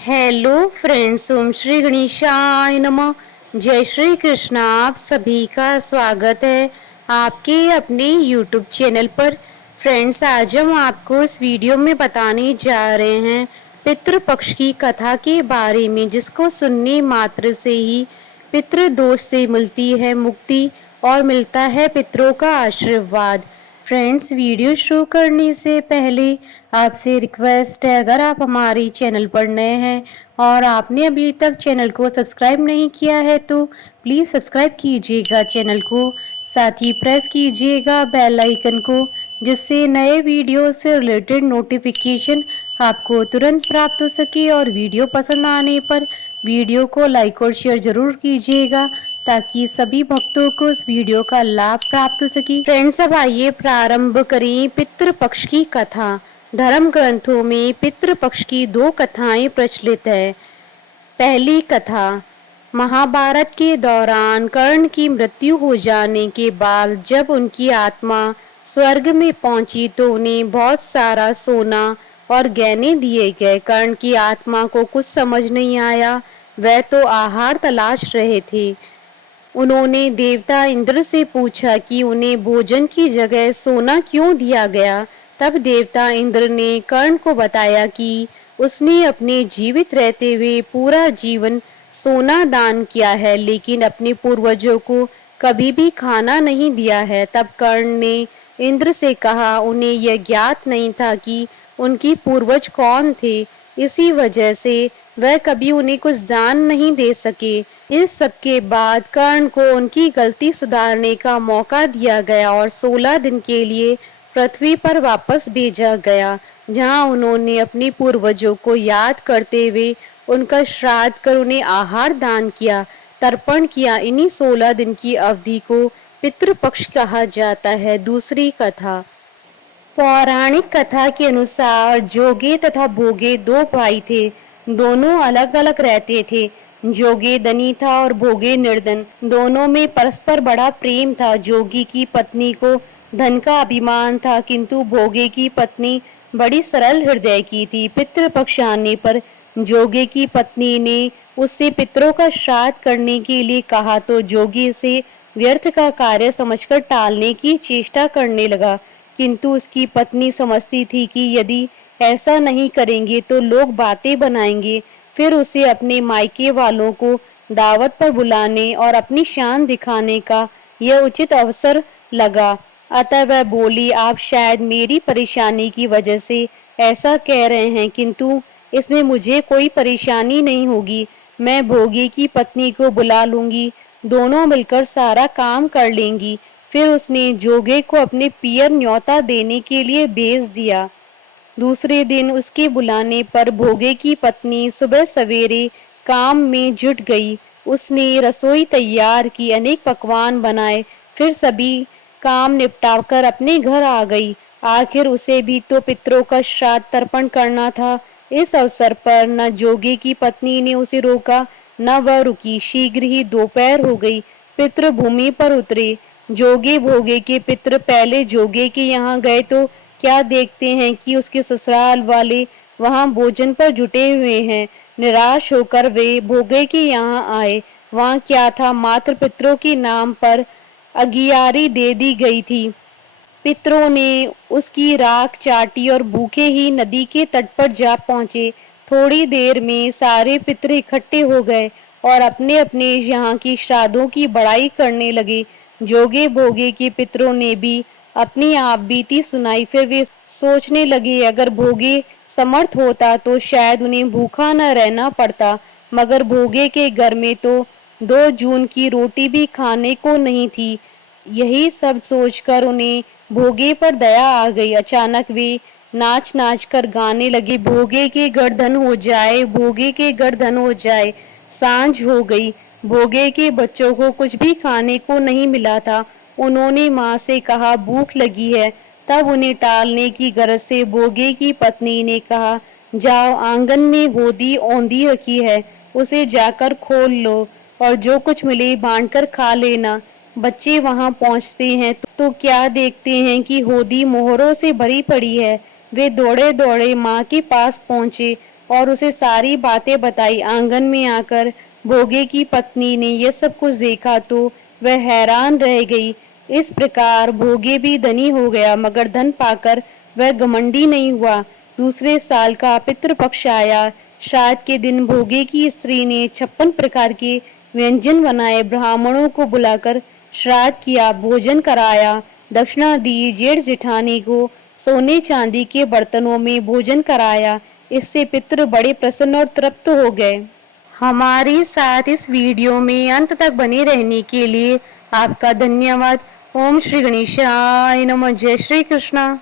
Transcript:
Hello friends, ओम श्री गणेशाय नमः। जय श्री कृष्ण। आप सभी का स्वागत है आपके अपने यूट्यूब चैनल पर। फ्रेंड्स, आज हम आपको इस वीडियो में बताने जा रहे हैं पितृपक्ष की कथा के बारे में, जिसको सुनने मात्र से ही पितृदोष से मिलती है मुक्ति और मिलता है पितरों का आशीर्वाद। फ्रेंड्स, वीडियो शुरू करने से पहले आपसे रिक्वेस्ट है, अगर आप हमारे चैनल पर नए हैं और आपने अभी तक चैनल को सब्सक्राइब नहीं किया है तो प्लीज़ सब्सक्राइब कीजिएगा चैनल को। साथ ही प्रेस कीजिएगा बेल आइकन को, जिससे नए वीडियो से रिलेटेड नोटिफिकेशन आपको तुरंत प्राप्त हो सके। और वीडियो पसंद आने पर वीडियो को लाइक और शेयर जरूर कीजिएगा, ताकि सभी भक्तों को इस वीडियो का लाभ प्राप्त हो सके। फ्रेंड्स, अब आइए प्रारंभ करें पितृपक्ष की कथा। धर्म ग्रंथों में पितृपक्ष की दो कथाएं प्रचलित है। पहली कथा, महाभारत के दौरान कर्ण की मृत्यु हो जाने के बाद जब उनकी आत्मा स्वर्ग में पहुंची तो उन्हें बहुत सारा सोना और गहने दिए गए। कर्ण की आत्मा को कुछ समझ नहीं आया, वह तो आहार तलाश रहे थे। उन्होंने देवता इंद्र से पूछा कि उन्हें भोजन की जगह सोना क्यों दिया गया। तब देवता इंद्र ने कर्ण को बताया कि उसने अपने जीवित रहते हुए पूरा जीवन सोना दान किया है, लेकिन अपने पूर्वजों को कभी भी खाना नहीं दिया है। तब कर्ण ने इंद्र से कहा, उन्हें यह ज्ञात नहीं था कि उनकी पूर्वज कौन थे, इसी वजह से वह कभी उन्हें कुछ दान नहीं दे सके। इस सब के बाद कर्ण को उनकी गलती सुधारने का मौका दिया गया और 16 दिन के लिए पृथ्वी पर वापस भेजा गया, जहां उन्होंने अपने पूर्वजों को याद करते हुए उनका श्राद्ध कर उन्हें आहार दान किया, तर्पण किया। इन्हीं 16 दिन की अवधि को पितृपक्ष कहा जाता है। दूसरी कथा, पौराणिक कथा के अनुसार जोगे तथा भोगे दो भाई थे। दोनों अलग अलग रहते थे। जोगे धनी था और भोगे निर्धन। दोनों में परस्पर बड़ा प्रेम था। जोगी की पत्नी को धन का अभिमान था, किंतु भोगे की पत्नी बड़ी सरल हृदय की थी। पितृपक्ष आने पर जोगे की पत्नी ने उससे पितरों का श्राद्ध करने के लिए कहा तो जोगी इसे व्यर्थ का कार्य समझकर टालने की चेष्टा करने लगा, किंतु उसकी पत्नी समझती थी कि यदि ऐसा नहीं करेंगे तो लोग बातें बनाएंगे। फिर उसे अपने मायके वालों को दावत पर बुलाने और अपनी शान दिखाने का यह उचित अवसर लगा। अतः वह बोली, आप शायद मेरी परेशानी की वजह से ऐसा कह रहे हैं, किंतु इसमें मुझे कोई परेशानी नहीं होगी। मैं भोगी की पत्नी को बुला लूंगी, दोनों मिलकर सारा काम कर लेंगी। फिर उसने जोगे को अपने पियर न्योता देने के लिए भेज दिया। दूसरे दिन उसके बुलाने पर भोगे की पत्नी सुबह सवेरे काम में जुट गई। उसने रसोई तैयार की, अनेक पकवान बनाए, फिर सभी काम निपटाकर अपने घर आ गई। आखिर उसे भी तो पितरों का श्राद्ध तर्पण करना था। इस अवसर पर न जोगे की पत्नी ने उसे रोका, न वह रुकी। शीघ्र ही दोपहर हो गई। पितृ भूमि पर उतरे। जोगे भोगे के पितृ पहले जोगे के यहाँ गए तो क्या देखते हैं कि उसके ससुराल वाले वहां भोजन पर जुटे हुए हैं। निराश होकर वे भोगे के यहाँ आए। वहां क्या था, मात्र पितरों के नाम पर अगियारी दे दी गई थी। पितरों ने उसकी राख चाटी और भूखे ही नदी के तट पर जा पहुंचे। थोड़ी देर में सारे पितर इकट्ठे हो गए और अपने अपने यहाँ की श्राद्धों की बड़ाई करने लगे। जोगे भोगे के पितरों ने भी अपनी आप बीती सुनाई। फिर वे सोचने लगे, अगर भोगे समर्थ होता तो शायद उन्हें भूखा न रहना पड़ता, मगर भोगे के घर में तो 2 जून की रोटी भी खाने को नहीं थी। यही सब सोचकर उन्हें भोगे पर दया आ गई। अचानक वे नाच नाच कर गाने लगे, भोगे के घर धन हो जाए, भोगे के घर धन हो जाए। सांझ हो गई। भोगे के बच्चों को कुछ भी खाने को नहीं मिला था। उन्होंने माँ से कहा, भूख लगी है। तब उन्हें टालने की गरज से भोगे की पत्नी ने कहा, जाओ, आंगन में होदी औंधी रखी है, उसे जाकर खोल लो और जो कुछ मिले बांटकर खा लेना। बच्चे वहां पहुंचते हैं तो क्या देखते हैं कि होदी मोहरों से भरी पड़ी है। वे दौड़े दौड़े माँ के पास पहुंचे और उसे सारी बातें बताई। आंगन में आकर भोगे की पत्नी ने यह सब कुछ देखा तो वह हैरान रह गई। इस प्रकार भोगे भी धनी हो गया, मगर धन पाकर वह घमंडी नहीं हुआ। दूसरे साल का पितृपक्ष आया। श्राद्ध के दिन भोगे की स्त्री ने 56 प्रकार के व्यंजन बनाए, ब्राह्मणों को बुलाकर श्राद्ध किया, भोजन कराया, दक्षिणा दी। जेठ जेठानी को सोने चांदी के बर्तनों में भोजन कराया। इससे पितृ बड़े प्रसन्न और तृप्त हो गए। हमारे साथ इस वीडियो में अंत तक बने रहने के लिए आपका धन्यवाद। ओम श्री गणेशाय नमः। जय श्री कृष्णा।